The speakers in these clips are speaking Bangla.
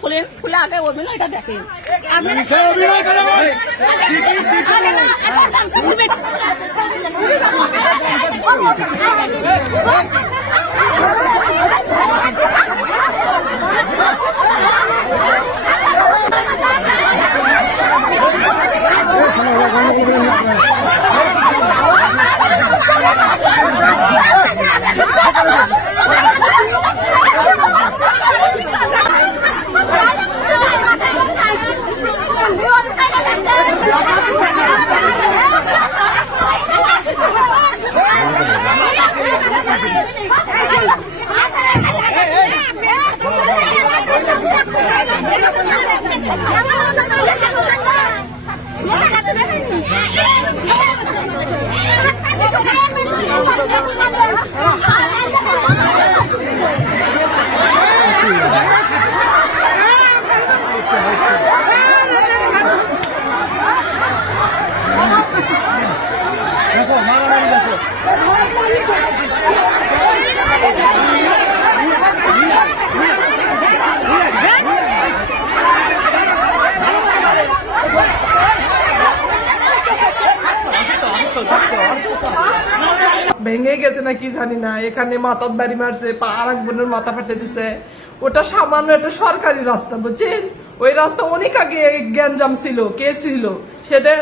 খুলে খুলে আগে অভিনয়টা দেখেন। ভেঙে গেছে নাকি জানি না, এখানে মাথার বাড়ি মারছে, আর এক বোনের মাথা ফেটে দিছে। ওটা সামান্য একটা সরকারি রাস্তা, বুঝছেন? ওই রাস্তা অনেক আগে গ্যাঞ্জাম ছিল, কে ছিল সেটা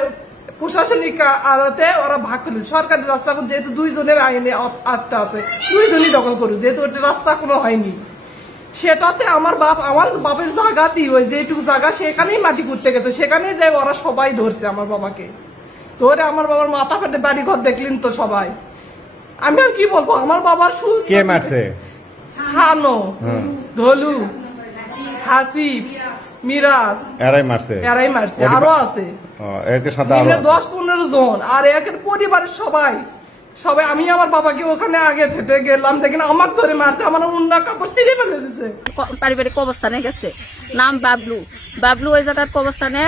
প্রশাসনিক আড়তে ওরা ভাগ করে। সরকারি রাস্তা যেহেতু দুইজনের আইনে আত্মা আছে, দুইজনই দখল করুক, যেহেতু ওটা রাস্তা কোনো হয়নি। সেটাতে আমার বাপের জায়গাতেই ওই যেটুকু জায়গা সেখানেই মাটি পুঁততে গেছে, সেখানেই যাই ওরা সবাই ধরছে আমার বাবাকে ধরে। আমার বাবার মাথা ফেটে বাড়ি ঘর দেখলেন তো সবাই। আমি আর কি বলবো, আমার বাবার সুস্থ। কে মারছে? সানো, ধলু, হাসিব, মিরাজ, এরাই মারছে। আরো আছে 10-15 জন। আর একের পরিবারের সবাই। আমি আমার বাবাকে ওখানে আগে থেকে গেলাম, দেখেন আমার ধরে মারছে, আমার উন্না কাপড় ছিঁড়ে ফেলে দিচ্ছে। পারিবারিক কবরস্থানে গেছে, নাম বাবলু। বাবলু ওই জায়গার কবরস্থানে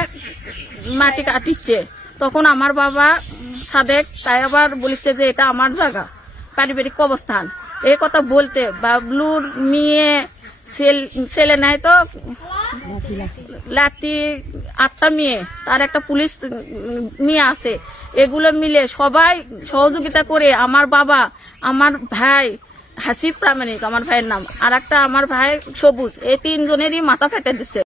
মাটি কাটিচ্ছে। তখন আমার বাবা সাদেক তাই আবার বলিচ্ছে যে এটা আমার জায়গা, পারিবারিক কবরস্থান। এই কথা বলতে বাবলুর মেয়ে ছেলে নেয় তো লাতি, 8টা মেয়ে, তার একটা পুলিশ মেয়ে আছে। এগুলো মিলে সবাই সহযোগিতা করে আমার বাবা, আমার ভাই হাসিব প্রামাণিক আমার ভাইয়ের নাম, আর একটা আমার ভাই সবুজ, এই 3 জনেরই মাথা ফেটে দিচ্ছে।